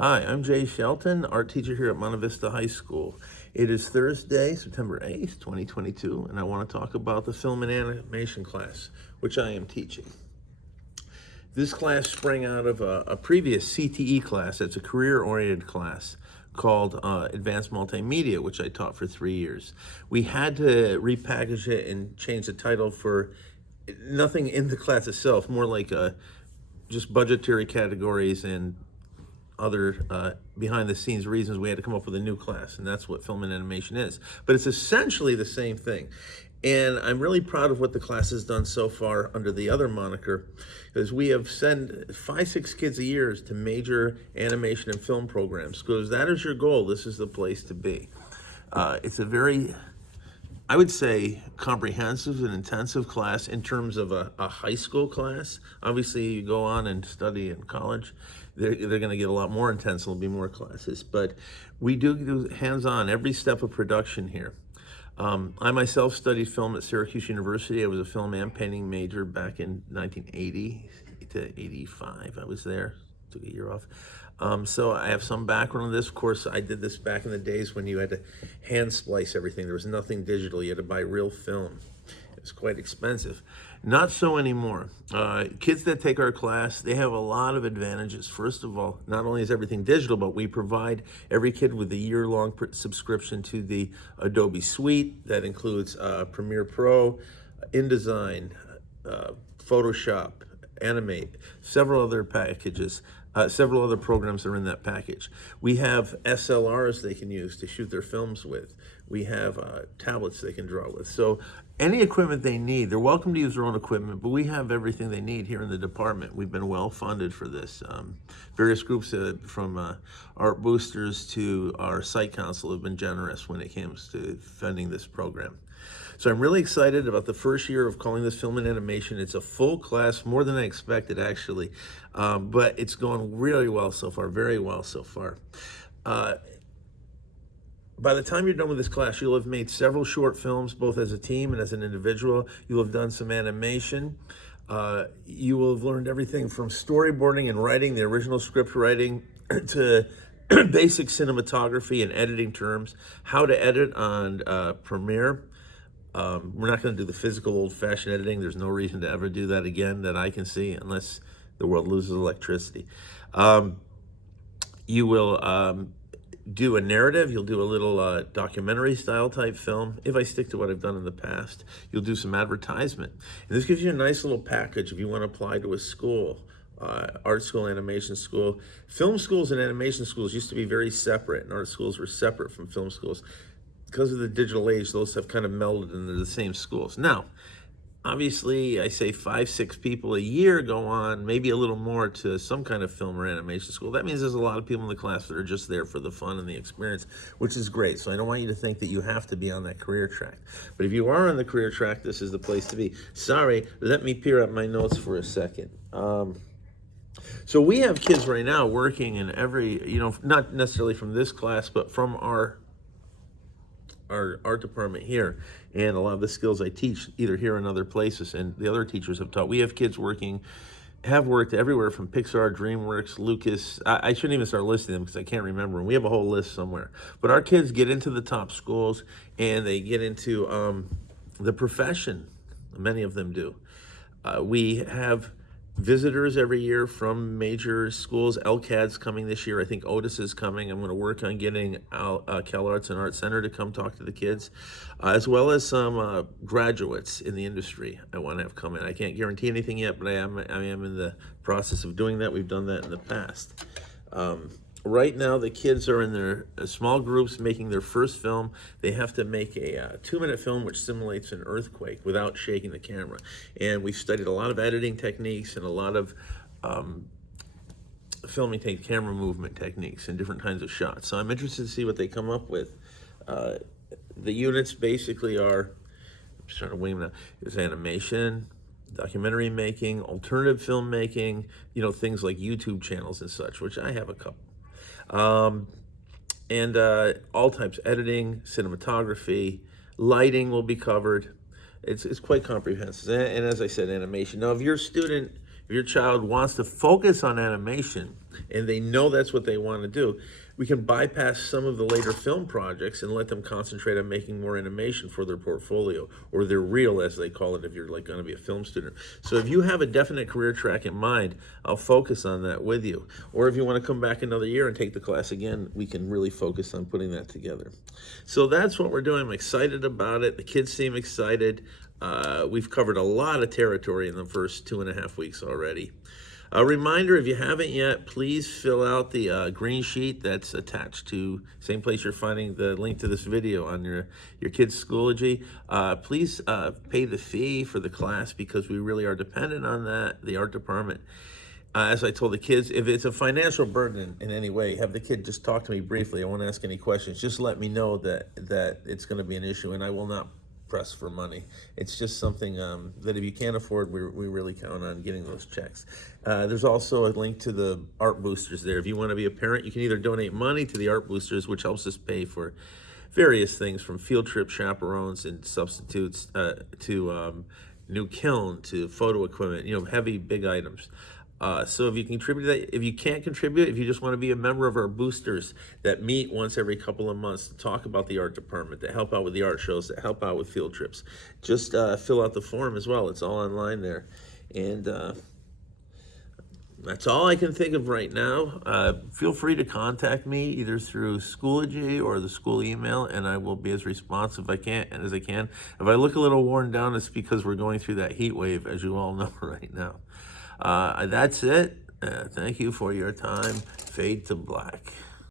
Hi, I'm Jay Shelton, art teacher here at Monta Vista High School. It is Thursday, September 8th, 2022, and I want to talk about the film and animation class, which I am teaching. This class sprang out of a previous CTE class. That's a career-oriented class called Advanced Multimedia, which I taught for 3 years. We had to repackage it and change the title for nothing in the class itself, more like just budgetary categories and other behind the scenes reasons we had to come up with a new class, and that's what film and animation is. But it's essentially the same thing. And I'm really proud of what the class has done so far under the other moniker, because we have sent 5-6 kids a year to major animation and film programs. Because that is your goal, this is the place to be. It's a very, I would say, comprehensive and intensive class in terms of a high school class. Obviously, you go on and study in college, they're going to get a lot more intense. There'll be more classes, but we do hands-on every step of production here. I myself studied film at Syracuse University. I was a film and painting major back in 1980 to 85. I was there, took a year off. So I have some background in this. Of course, I did this back in the days when you had to hand splice everything. There was nothing digital. You had to buy real film. It was quite expensive. Not so anymore. Kids that take our class, they have a lot of advantages. First of all, not only is everything digital, but we provide every kid with a year-long subscription to the Adobe Suite. That includes Premiere Pro, InDesign, Photoshop, Animate, several other packages. Several other programs are in that package. We have SLRs they can use to shoot their films with. We have tablets they can draw with. So any equipment they need, they're welcome to use their own equipment, but we have everything they need here in the department. We've been well funded for this. Various groups from Art Boosters to our site council have been generous when it comes to funding this program. So I'm really excited about the first year of calling this film and animation. It's a full class, more than I expected actually, but it's going really well so far, very well so far. By the time you're done with this class, you'll have made several short films, both as a team and as an individual. You'll have done some animation. You will have learned everything from storyboarding and writing, the original script writing, to basic cinematography and editing terms, how to edit on Premiere. We're not going to do the physical old-fashioned editing. There's no reason to ever do that again that I can see, unless the world loses electricity. You will do a narrative. You'll do a little documentary style type film. If I stick to what I've done in the past, you'll do some advertisement. And this gives you a nice little package if you want to apply to a school, art school, animation school. Film schools and animation schools used to be very separate, and art schools were separate from film schools. Because of the digital age, those have kind of melded into the same schools. Now, obviously, I say 5-6 people a year go on, maybe a little more, to some kind of film or animation school. That means there's a lot of people in the class that are just there for the fun and the experience, which is great. So I don't want you to think that you have to be on that career track. But if you are on the career track, this is the place to be. Sorry, let me peer at my notes for a second. So we have kids right now working in every, not necessarily from this class, but from our art department here, and a lot of the skills I teach either here and other places, and the other teachers have taught. We have kids have worked everywhere from Pixar, DreamWorks, Lucas. I shouldn't even start listing them because I can't remember them. We have a whole list somewhere. But our kids get into the top schools, and they get into the profession. Many of them do. We have visitors every year from major schools. LCAD's coming this year. I think Otis is coming. I'm going to work on getting CalArts and Art Center to come talk to the kids, as well as some graduates in the industry I want to have come in. I can't guarantee anything yet, but I am in the process of doing that. We've done that in the past. Right now, the kids are in their small groups making their first film. They have to make a 2-minute film which simulates an earthquake without shaking the camera. And we've studied a lot of editing techniques and a lot of camera movement techniques and different kinds of shots. So I'm interested to see what they come up with. The units basically are, I'm just trying to wing them now, is animation, documentary making, alternative filmmaking, things like YouTube channels and such, which I have a couple. And all types, editing, cinematography, lighting will be covered. It's quite comprehensive. And as I said, animation. Now, if your child wants to focus on animation, and they know that's what they want to do, we can bypass some of the later film projects and let them concentrate on making more animation for their portfolio, or their reel, as they call it, if you're like going to be a film student. So if you have a definite career track in mind, I'll focus on that with you. Or if you want to come back another year and take the class again, we can really focus on putting that together. So that's what we're doing. I'm excited about it. The kids seem excited. We've covered a lot of territory in the first 2.5 weeks already. A reminder, if you haven't yet, please fill out the green sheet that's attached to same place you're finding the link to this video on your kid's Schoology. Please pay the fee for the class, because we really are dependent on that, the art department. As I told the kids, if it's a financial burden in any way, have the kid just talk to me briefly. I won't ask any questions. Just let me know that it's going to be an issue, and I will not press for money. It's just something that if you can't afford, we really count on getting those checks. There's also a link to the art boosters there. If you want to be a parent, you can either donate money to the art boosters, which helps us pay for various things from field trip chaperones and substitutes to new kiln to photo equipment, heavy, big items. So if you contribute that, if you can't contribute, if you just want to be a member of our boosters that meet once every couple of months to talk about the art department, to help out with the art shows, to help out with field trips, just fill out the form as well. It's all online there. And that's all I can think of right now. Feel free to contact me either through Schoology or the school email, and I will be as responsive as I can. If I look a little worn down, it's because we're going through that heat wave, as you all know right now. That's it. Thank you for your time. Fade to black.